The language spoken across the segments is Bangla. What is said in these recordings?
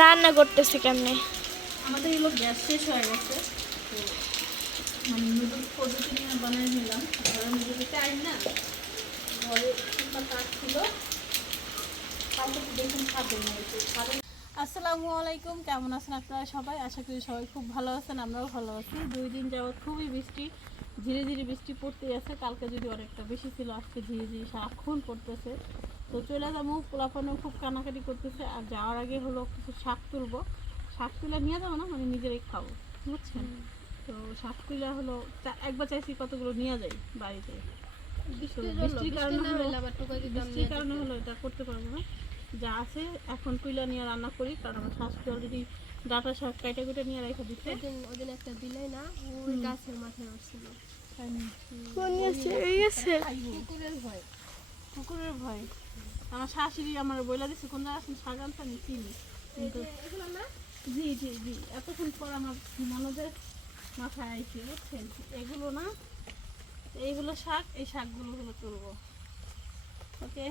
রান্না করতেছে কেমনে? আমাদের এগুলো গ্যাস শেষ হয়ে গেছে। মানে পদ্ধতি নিয়ে বানিয়ে নিলাম। টাইম না। ঘরে কিংবা ছিল। আসসালামু আলাইকুম কেমন আছেন আপনারা সবাই? আশা করি সবাই খুব ভালো আছেন আমরাও ভালো আছি। দুই দিন যাবৎ খুবই বৃষ্টি ধীরে ধীরে বৃষ্টি পড়তে আছে। কালকে যদি অনেকটা বেশি ছিল আজকে ধীরে ধীরে সারাক্ষণ পড়তেছে। তো চলে যাব পোলাপানও খুব কানাকাটি করতেছে। আর যাওয়ার আগে হলো কিছু শাক তুলবো। শাক তুলে নিয়ে যাব না মানে নিজেরাই খাব বুঝছেন? তো শাক তুলে হলো চা- একবার চাইছি কতগুলো নিয়ে যাই বাড়িতে। বৃষ্টির কারণে হলো বৃষ্টির কারণে হলো এটা করতে পারব না। যা আছে এখন কুইলা নিয়ে রান্না করি কারণ আমার শাশুড়ি অলরেডি ডাটা শাক কাইটা কুইটা নিয়ে রেখে দিতে ওদিন ওদিন একটা বিলাই না ওই গাছের মাথায় উঠছিল কুকুরের ভয়। আমার শাশুড়ি আমার বইলা দিচ্ছে কোন জায়গা আছে শাক আনতে আমি চিনি কিন্তু এগুলো না? জি জি জি। এতক্ষণ পর আমার ননদের মাথায় আইছে বুঝছেন? এগুলো না এইগুলো শাক এই শাকগুলো হলো তুলবো ওকে?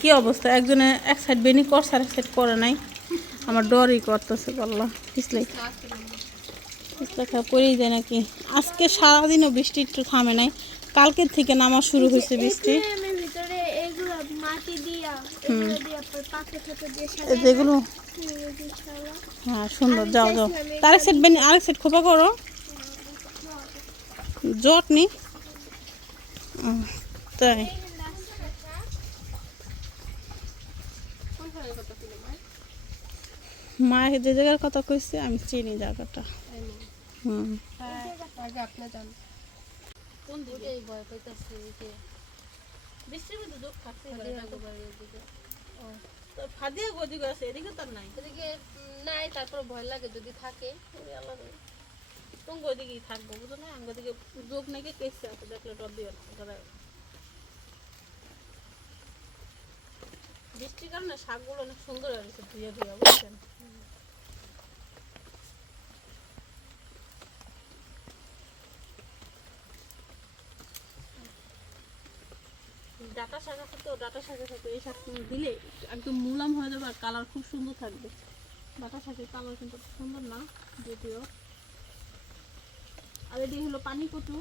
কি অবস্থা? একজনে এক সাইড বেনি করছে আর এক সাইড করে নাই। আমার ডরই করতেছে বললা পিছলে। পিছলে খা পড়েই যায় নাকি? আজকে সারাদিনও বৃষ্টি একটু থামে নাই। কালকের থেকে নামা শুরু হয়েছে বৃষ্টি এর ভিতরে এগুলো মাটি দিয়া এগুলো দিয়া পাকে থেকে দিয়ে এই যেগুলো হ্যাঁ সুন্দর। যাও যাও। তার এক সাইড বেনি আরেক সাইড খোপা করো। জট নি। তাই। কোনখানে মা মায়ের যে জায়গার কথা কইছে আমি চিনি জায়গাটা। হুম। আগে আপনি যান কোন দিকে ভয় পাইতেছে? যে বৃষ্টির মধ্যে যোগ থাকছে ফাদিয়া গোবারের দিকে। ফাদিয়া গদিকে আছে এদিকে তার নাই। এদিকে নাই তারপর ভয় লাগে যদি থাকে। ওরে আল্লাহ রে। তুমি ওইদিকেই থাকব বুঝো না? আমি ওদিকে যোগ নাকি কেসে আছে দেখলে দিয়ে দাঁড়ায় বৃষ্টির কারণে শাকগুলো অনেক সুন্দর হয়েছে ধুয়ে ধুয়ে বুঝছেন? ডাটা শাক আছে তো ডাটা শাকের সাথে এই শাক দিলে একদম মুলাম হয়ে যাবে আর কালার খুব সুন্দর থাকবে। ডাটা শাকের কালার কিন্তু সুন্দর না, যদিও। আর এটি হলো পানি কচু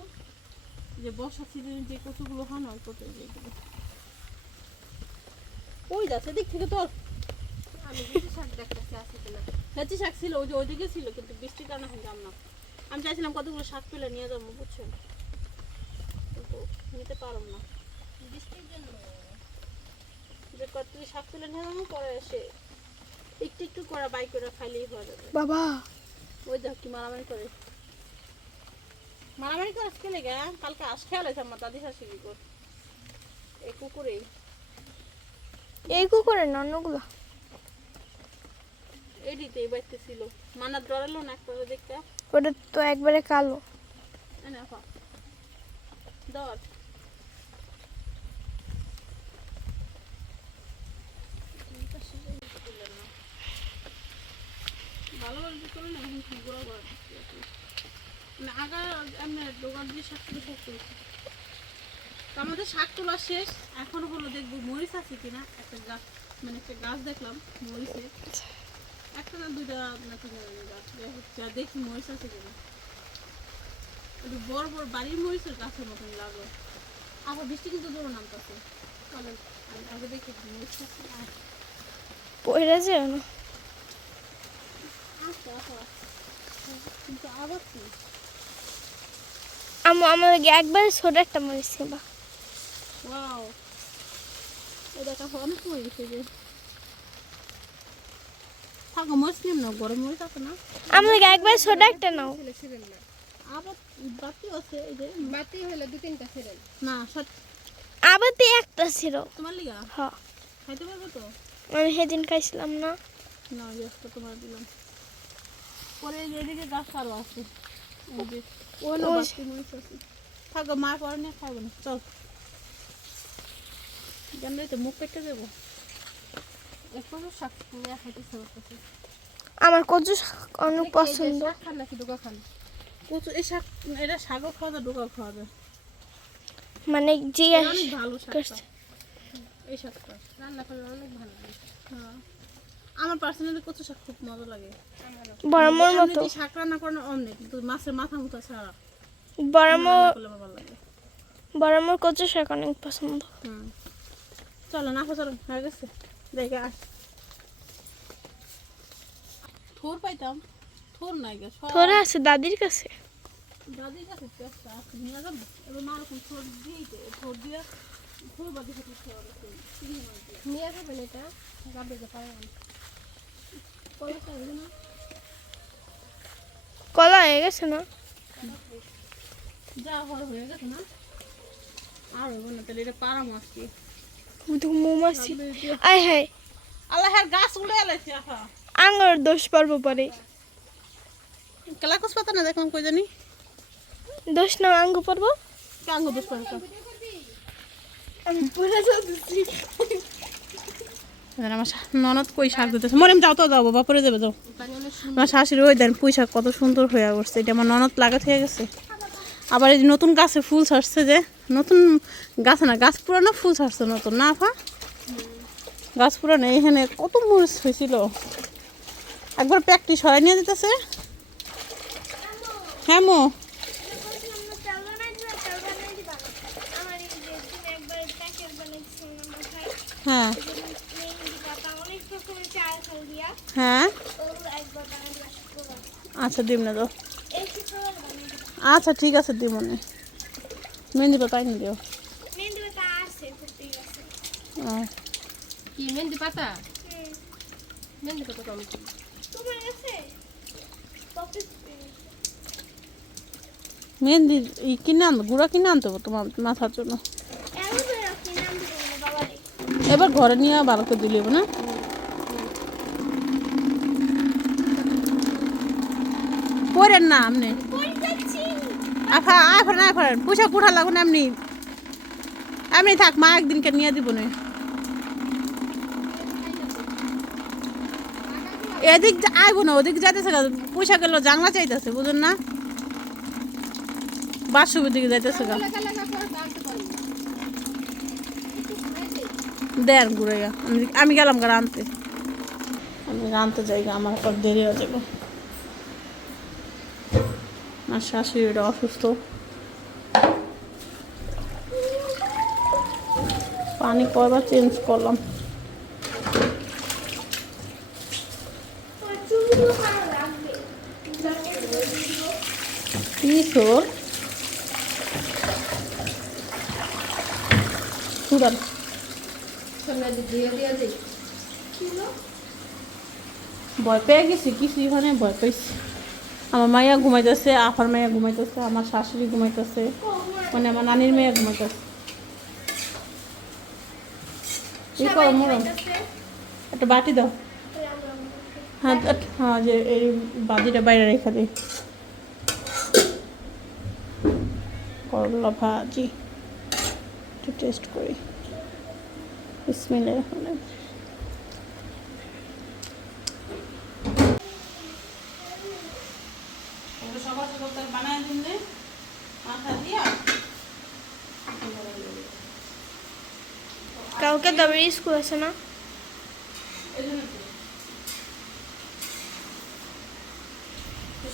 যে বর্ষা সিজনে যে কচুগুলো হয় না, ওই কচু যেগুলো ওই যাচ্ছে দিক থেকে তোর। আমি হেঁচি শাক ছিল, ওই যে ওইদিকে ছিল, কিন্তু বৃষ্টির কারণে যাম না। আমি চাইছিলাম কতগুলো শাক পেলে নিয়ে যাব বুঝছেন কিন্তু নিতে পারলাম না। যে কতগুলো শাক পেলে নিয়ে পরে এসে একটু একটু করে বাইক করে খাইলেই হয়ে যাবে। বাবা! ওই দেখ কি মারামারি করে। মারামারি করে আজকে লেগে কালকে আস খেয়াল হয়েছে আমার দাদি শাশুড়ি কর এই কুকুরেই এই কুকুরের না অন্যগুলো। এডিতে এই বাড়িতে ছিল। মানা ডরালো না দেখতে ওটা তো একবারে কালো। আপা দর ভালো ভালো যে না খুব গোড়া গোড়া দিচ্ছি আর কি। মানে আগা এমনি দোকান দিয়ে শাক তুলে শেষ করেছি তো আমাদের শাক তোলা শেষ। এখন হলো দেখব মরিচ আছে কিনা, একটা গাছ মানে একটা গাছ দেখলাম মরিচের একটা না দুইটা না তিনটা গাছ। দেখি মরিচ আছে কিনা। একটু বড় বড় বাড়ির মরিচের গাছের মতন লাগল। আবার বৃষ্টি কিন্তু জোর নামতেছে। চলেন আগে দেখি মরিচ আছে পড়ে যে আচ্ছা আচ্ছা কিন্তু আবার কি আমি আমাদের একবারে ছোট একটা মরিচ ওয়াও অনেক মরিচ যে থাকো মরিচ নিম না গরম মরিচ আছে না। আমাদের একবারে ছোট একটা নাও। ছেলে আবার বাতি আছে এই যে। বাতি হলে দু তিনটা না সব আবার তো একটা ছিল। তোমার লিগা? হ খাইতে পারবে তো? আমি সেদিন খাইছিলাম না। না তোমার দিলাম। পরে এদিকে গাছ আরও আছে। এই যে ওই না ওই- বাতি মরিচ আছে। থাকো মা পরে নিয়ে খাব না চল। জানলে তো মুখ কেটে দেবো? একটু শাক খাইতে ইচ্ছা আমার কচু শাক অনেক পছন্দ। শাক খান নাকি ডোকা খান? কচু এই শাক এটা শাকও খাওয়া যায় ডোকাও খাওয়া যায়। মানে যে ভালো। এই শাকটা রান্না করলে অনেক ভালো লাগে। হ্যাঁ। আমার পার্সোনালি কচু শাক খুব মজা লাগে। এমনি মতো। শাক রান্না করানো অমনি কিন্তু মাছের মাথা মুথা ছাড়া লাগে। বড়ামোর কচু শাক অনেক পছন্দ। হুম। চলো না চলো হয়ে গেছে? দেখে আস থোর পাইতাম থোর নাই গে তোরা আছে দাদির কাছে। দাদির কাছে পেঁচটা আছে নিয়ে যাব? এবার মা রকম থোর থোর দিয়ে থোর বাদি খাতে থোর দিয়ে নিয়ে যাবেন এটা? গাবে যে পারে কলা হয়ে গেছে না? যা হয়ে গেছে না? আর হইব না তাহলে এটা পারা মাছ কি? শুধু মৌমাছি। আয় আল্লাহ গাছ উড়ে এলাইছে আহা। আঙ্গার দোষ পারব পারে। কালাকুস পাতা না দেখলাম কই জানি? দোষ না আঙ্গু পারব? দুষ আমি পুরা আমার ননদ দিতেছে যাও তো যাবে আমার ওই দেন কত সুন্দর হয়ে এটা আমার ননদ গেছে। আবার এই নতুন গাছে ফুল ছাড়ছে যে, নতুন গাছ না, গাছ পুরানো ফুল ছাড়ছে নতুন, না, আফা? গাছ পুরানো, এখানে কত মরিচ হয়েছিল। একবার প্র্যাকটিস হয়, নিয়ে দিতেছে হ্যাঁ। মো আমার এই যে তুমি একবার প্যাকেট বানাইছিলেন আমার ভাই হ্যাঁ মেহেন্দি পাতা অনেক রকমের চাল খাল দিয়া হ্যাঁ? আচ্ছা দিম না তো আচ্ছা ঠিক আছে দিব মনে মেহেন্দি পাতা আইনি দিও। মেহেন্দি পাতা? আছে ফুটে গেছে ও, কি মেহেন্দি পাতা মেহেন্দি পাতা কম তোমার কাছে মেহেন্দি ই কিনে আনব গুঁড়া কিনে আনতে হবে তোমার মাথার জন্য। এবার ঘরে নিয়ে ভালো করে দিলে হবে না? পরেন না আপনি? আফা আফা না আফা পয়সা কুঠা লাগো না এমনি। এমনি থাক মা একদিনকে নিয়ে দিব না। এদিক আইবো না ওদিক যাইতেছে গা। পয়সা গেল জাংলা চাইতেছে বুঝুন না? বাসুবির দিকে যাইতেছে গা। দেন ঘুরে আমি আমি গেলাম গা আনতে আমি আনতে যাই গা, আমার দেরি হয়ে যাবে। আমার শাশুড়িটা অসুস্থ। পানি কয়বার চেঞ্জ করলাম। তোমার চুলগুলো ভালো লাগবে কি সোর সুদান ভয় পেয়ে গেছি কিছু ওখানে ভয় পাইছি। আমার মাইয়া ঘুমাইতেছে আফার মাইয়া ঘুমাইতেছে আমার শাশুড়ি ঘুমাইতেছে মানে আমার নানির মেয়ে ঘুমাইতেছে। কি করো মরম একটা বাটি দাও। হ্যাঁ হ্যাঁ যে এই বাটিটা বাইরে রেখে দিই করলা ভাজি। একটু টেস্ট করি। বিসমিল্লাহির রহমানির রহিম। সকাল সকাল তার বানায় দিলে মাথা দিয়া কালকে তবে স্কুল আছে না?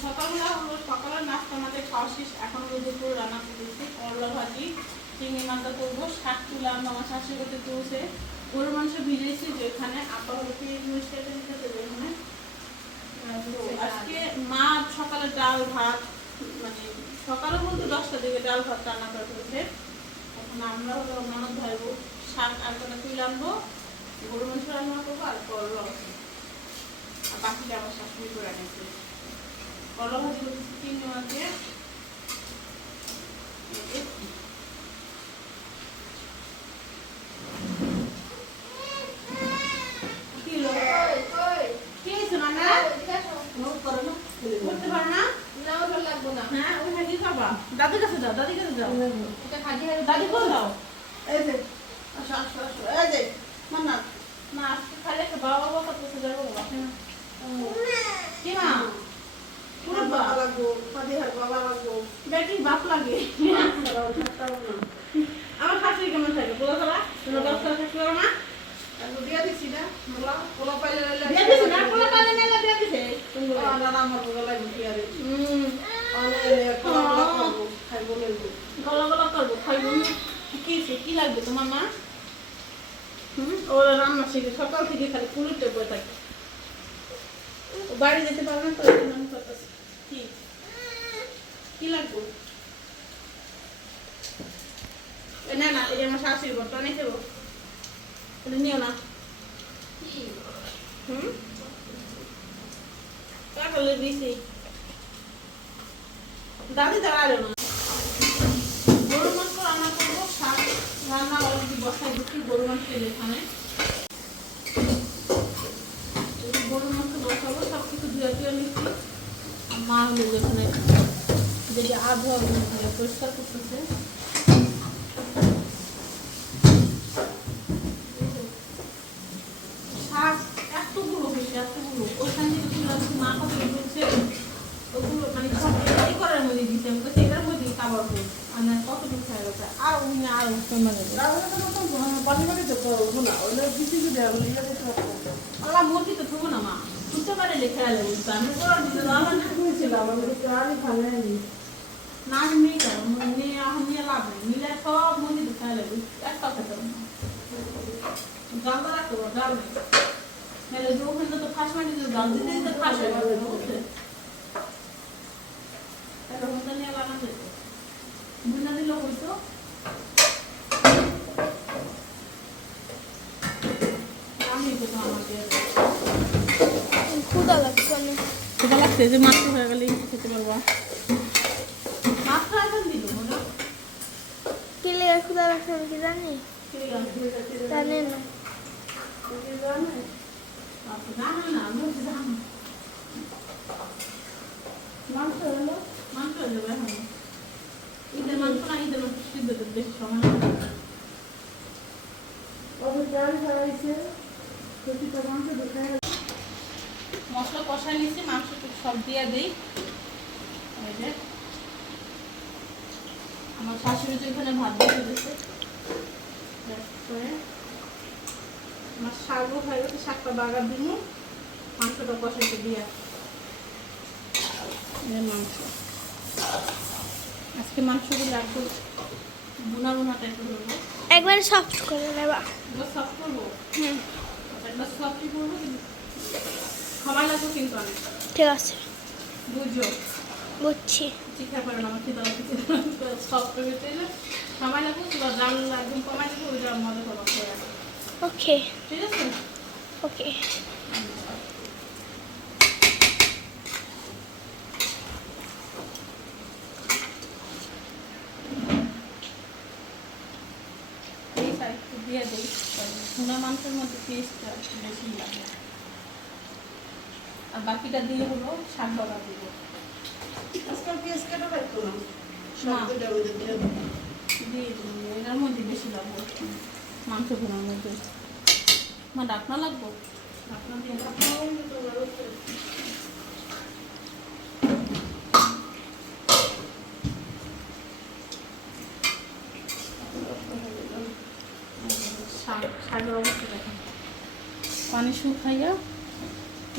সকালবেলা হলো সকালের নাস্তা আমাদের খাওয়া শেষ এখন হলো দুপুর রান্না করতেছি করলা ভাজি চিংড়ি মাথা করব শাক তুলাম আমার শাশুড়ি করতে তুলছে গরুর মাংস ভিজেছি যেখানে আপা হলো একটা ওখানে? তো আজকে মা সকালে ডাল ভাত মানে সকালে বলতে দশটা দিকে ডাল ভাত রান্না করে ফেলেছে এখন আমরা হলো ননদ ভাইবো শাক আর কটা তুলে আনব গরু মাংস রান্না করব আর করলা। আর বাকিটা আমার শাশুড়ি করে আনেছে করলা ভাজি করতেছি তিন জনা দিয়ে এই যে। কি হলো? কি হয়েছে নানা? মুখ করো না? উঠতে পারো না? না ওটা লাগবো না হ্যাঁ, ওখানে কি খাবা? দাদির কাছে যাও, দাদির কাছে যাও। এটা খাদি হারে দাদি কোথায় যাও? এই যে, আসো, আসো, আসো, এই যে, মান্নাত, মা, আজকে খালি বাবা বাবা করতেছে, যাব বাবা। কি মা? কোন বাবা? বেটির বাপ লাগে। আমার শাশুড়ি কেমন থাকে? বলো না? তোমার না? বিয়ে দিছে আমার হুম অনেক দাওয়া করব খাইবো লইবো গলা গলা করব খাইবো কি কি লাগবে তোমার মা? হুম? ওরা রান্না শিখে সকাল থেকে খালি পুরুটে বয়ে থাকে। বাড়ি যেতে পারবে না। কি? কি লাগবে? না না যে আমার শাশুড়ি বর্তমান অনেক দেবো এটা নিও না। হুম? কাটালে দিছি দাদি দাঁড়াল না গরু মাংস রান্না করব শাক রান্না অলরেডি বসাই দিচ্ছি গরু মাংস এখানে। গরু মাংস বসাবো সব কিছু ধুয়ে ধুয়ে নিচ্ছি। মা হলো এখানে যে যে আবহাওয়া পরিষ্কার করতেছে। শাক এতগুলো হয়েছে এতগুলো ওখান থেকে তুলে আনছি, মা কত বলছে ওগুলো মানে সব এই করার মধ্যে দিতে আমি বলছি আর না কতটুকু খাই ওটা আর উনি আর মানে রান্না তো করব না পানি পানি তো করব না। ওইটা কিছু যদি আমি ইয়ে পারব আল্লাহ মুরগি তো থবো না মা। বুঝতে পারে লেখা আলে আমি করার দিতে আমার বুঝেছিলাম আমি তো আনি খালাই না নিয়ে যাব নিয়ে এখন নিয়ে লাভ নেই। নিলে সব মুরগি তো খাই লাগবে একটা খেতে না। জালটা রাখতে পারো জাল নেই। নাহলে ওখানে তো ফাঁস মাটি তো জাল দিতে ফাঁস হয়ে যাবে বুঝছে তাহলে ওখানটা নিয়ে লাগানো বুনা দিলে আমাকে ক্ষুদা লাগছে সেটা লাগছে যে মাছ হয়ে গেলে খেতে পারব মাছটা এখন দিল না কি লেগে ক্ষুদা লাগছে আমি কি জানি জানি না জানো না আমি জানো মাংস হলো মশলা কষাই নিচ্ছি মাংস সব দিয়ে দিই। আমার শাশুড়ি তো এখানে ভাত দিয়ে দিয়েছে। আমার শাকও হয়ে গেছে শাকটা বাগার দিব মাংসটা কষাইতে দিয়া। মাংস। আজকে মাংসগুলো একদম বুনা বুনা টাইপের করব একবারে সফট করে নেবা। এবার সব করব? হুম। একবার সবই করব সময় লাগবে কিন্তু অনেক। ঠিক আছে। বুঝো বুঝছি। চিকা করে না আমার খেতে সব করে দিলে সময় লাগবে কিংবা জাল একদম কমাই দেবো ওইটা মজা করব করে ওকে ঠিক আছে? ওকে এই সাইডটা দিয়ে দিই ভুনা পেস্টটা বেশি লাগে। আর বাকিটা দিয়ে হলো শাক বাগা দিব। আজকাল পেঁয়াজ কেটে না। দুইটার মধ্যে দিয়ে এটার বেশি লাগবে মাংস ভুনার মধ্যে। মা ডাকনা লাগবো? ডাকনা দিয়ে শাক শাকের অবস্থা দেখেন পানি শুকাইয়া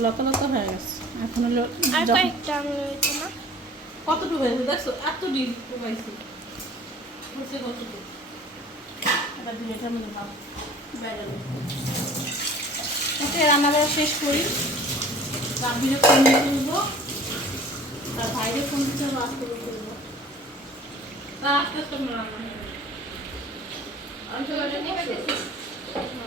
লতা লতা হয়ে গেছে। এখন হলো কতটুকু হয়েছে? দেখছ এত পাইছি কতটুকু? এবার মধ্যে ওকে রান্না শেষ করি। রাবিরে ফোন দিয়ে তুলবো। তার বাইরে ফোন দিতে আস্তে করে তুলবো। তা আস্তে আস্তে রান্না। হয়ে যাবে। অল্প করে বসো।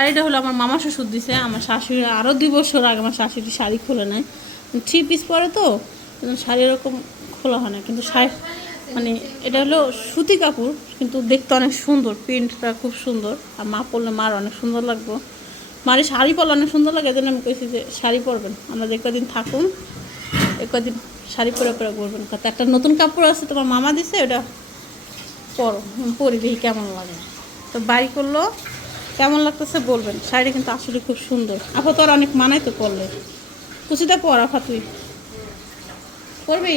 শাড়িটা হলো আমার মামা শ্বশুর দিছে, আমার শাশুড়ি আরও দুই বছর আগে আমার শাশুড়ি শাড়ি খুলে নেয় থ্রি পিস পরে তো শাড়ি এরকম খোলা হয় না, কিন্তু শাড়ি মানে এটা হলো সুতি কাপড়, কিন্তু দেখতে অনেক সুন্দর প্রিন্টটা খুব সুন্দর, আর মা পরলে মার অনেক সুন্দর লাগবে। মারি শাড়ি পরলে অনেক সুন্দর লাগে জন্য আমি কইছি যে শাড়ি পরবেন, আমরা যে কদিন থাকুন, এ কদিন শাড়ি পরে পরে করবেন কত একটা নতুন কাপড় আছে তোমার মামা দিছে, ওটা পরো, পরি দেখি কেমন লাগে। তো বাড়ি করল কেমন লাগতেছে বলবেন। শাড়িটা কিন্তু আসলে খুব সুন্দর। আপা তোর অনেক মানাই তো পরলে। কুচিটা পর, আফা তুই। পরবি?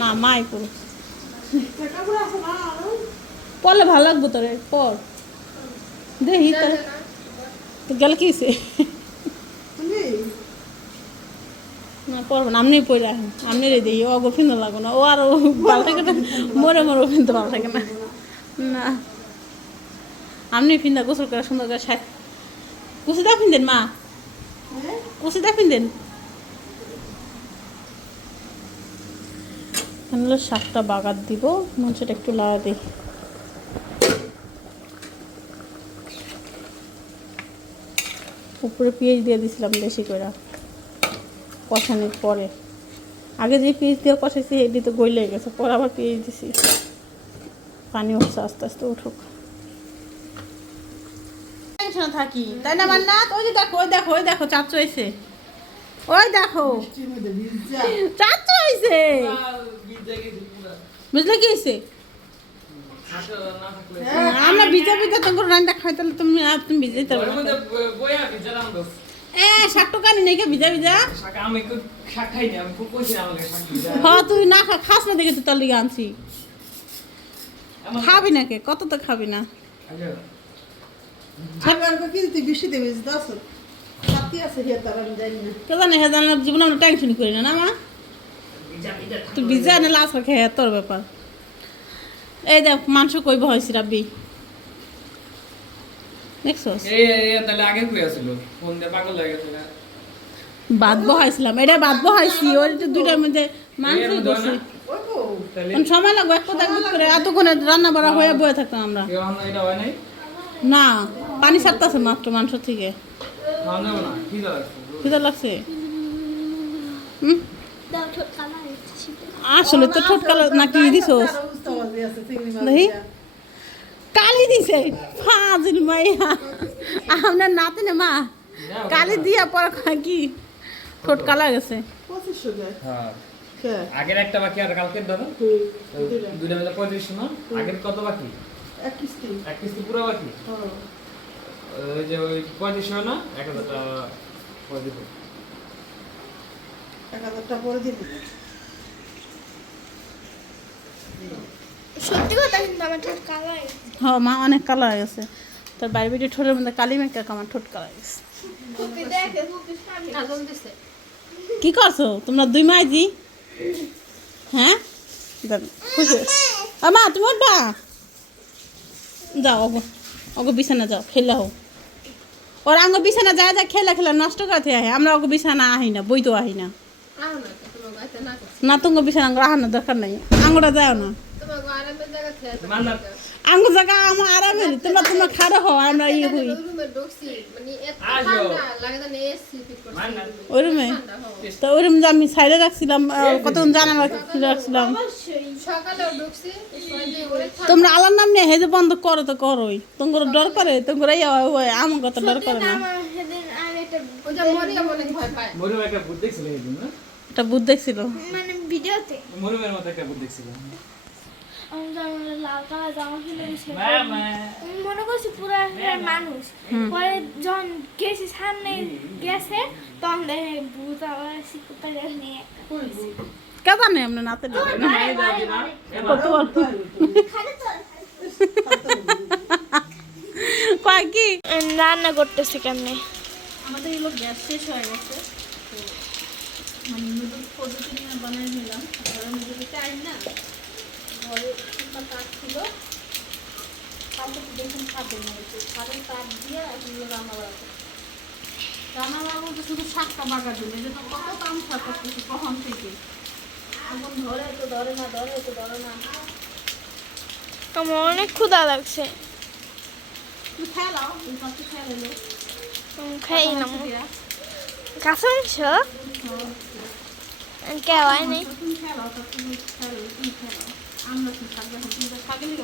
না, মাই পর আরও পরলে ভালো লাগবে তোরে, পর। দেখি তো। গেলে কি বুঝলি না করব না আপনি পড়ে আসেন আপনি রে দিই ও গোফিন্দ লাগো না। ও আর ভালো থাকে না, মরে মরে কিন্তু ভালো থাকে না। না। আপনি ফিন্দা গোসল করে সুন্দর করে সাত কুচিদা ফিনদেন মা। হ্যাঁ? কুচিদা ফিনদেন। এখানে শাকটা বাগার দিব মাংসটা একটু লাগা দিই। উপরে পেঁয়াজ দিয়ে দিছিলাম বেশি করে কষানোর পরে। আগে যে পেঁয়াজ দিয়ে কষাইছি এটি তো গইলে গেছে পরে আবার পেঁয়াজ দিছি। পানি উঠছে আস্তে আস্তে উঠুক। টেনশনে থাকি। তাই না মান্না ওই যে দেখো, ওই দেখো ওই দেখো, চাচ্চু হয়েছে। ওই দেখো। চাচ্চু হয়েছে। বুঝলে কি হয়েছে? হ্যাঁ আমরা ভিজা ভিজা তো করে রান্না খাই, তাহলে তুমি আর তুমি ভিজে দিতে এ ভিজা ভিজা? তুই না খা, খাস না দেখে তো তার লিগে আনছি। খাবি না কে কত তো খাবি না। জীবনে আমরা টেনশন করি না না মা? তুই ভিজা না লাশ খেয়ে তোর ব্যাপার। এই দেখ মাংস কইব হয়েছি রাব্বি? দেখছস? এই এই তাহলে আগে কই আছিল ফোন দিয়ে পাগল গেছে না? ভাত বহাইছিলাম এটা ভাত বহাইছি দুইটার মধ্যে মাংস? ওই সময় লাগবে এক কথা করে এতক্ষণে রান্না বাড়া হয়ে বয়ে থাকতাম আমরা। হয় না। পানি ছাড়তেছে মাত্র মাংস থেকে। কি লাগছে আসলে তো ঠোঁট কালো নাকি দেখি। কালি দিছে ফাজিল মাইয়া। আপনার নাতে না মা? কালি দিয়া পর কি? ঠোঁট কালা গেছে। হ্যাঁ। কে? আগের একটা বাকি আর কালকের দাদা দুইটা। মিলে পঁয়ত্রিশশো না? আগের কত বাকি? এক কিস্তি। এক কিস্তি পুরো বাকি? হ্যাঁ। ওই যে ওই পঁয়ত্রিশশো না? এক হাজার টাকা পঁয়ত্রিশ এক হাজার টাকা পরে দিবি। সত্যি কথা কিন্তু আমার ঠোঁট কালা হয়েছে মা অনেক কালা হয়ে গেছে। তার বাইরে বেটি ঠোঁটের মধ্যে কালি মেঘটা আমার ঠোঁট কালা হয়ে গেছে। কি করছ? তোমরা দুই মাইজি হ্যাঁ? খুশি আ, মা তুমি উঠবা? যাও অগো অগো বিছানা যাও খেলা হোক ওর আঙ্গ বিছানা যায় যা খেলা খেলা নষ্ট করতে আহে। আমরা ওকে বিছানা আহি না বইতো আহি না। না তোমার বিছানা আহানোর দরকার নাই। আঙ্গুরা যাও না। আঙ্গুর জায়গা আমার আরামে তোমরা তোমরা খাড়ো হও আমরা ইয়ে হই। রুমে ঢুকছি মানে এত ঠান্ডা লাগে জানি এসি ফিট করছি। মান্না। ওই রুমে? ঠান্ডা হবে তো ওই রুমে যে আমি সাইডে রাখছিলাম কতক্ষণ জানালা রাখছিলাম। তোমরা আল্লাহর নাম নিয়ে হেজে বন্ধ করো তো করোই। তোমার ডর করে তোমার এই ওই আমার কথা ডর করে না। সেদিন আমি একটা ভূত না? দেখছিল। মানে ভিডিওতে। মরিমের মতো একটা ভূত দেখছিল। আমি লাল কালার জামা কিনে দিয়েছি মামা আমি মনে করছি পুরো একটা মানুষ। পরে যখন গেছি সামনে গেছে তখন দেখে ভূত আবার নিয়ে কে জানে আমরা নাতে কয় কি? রান্না করতেছি কেমনে? আমাদের এগুলো গ্যাস শেষ হয়ে গেছে মানে নুডলস পদ্ধতি নিয়ে বানিয়ে নিলাম ঘরে নুডলস চাই না ঘরে ছিল। দেখুন খাবে না একটু কাঠের কাঠ দিয়ে এগুলো রান্না বাড়াতে রান্না বলতে শুধু শাকটা বাগার জন্য কত কাম থাকতেছে কখন থেকে? এখন ধরে তো ধরে না ধরে তো ধরে না। আমার অনেক ক্ষুধা লাগছে। তুই খেলাও খেলে খাই না কাছে মাংস কেওয়াই নেই। খেলাও খেলো আমরা কি থাকবে থাকলে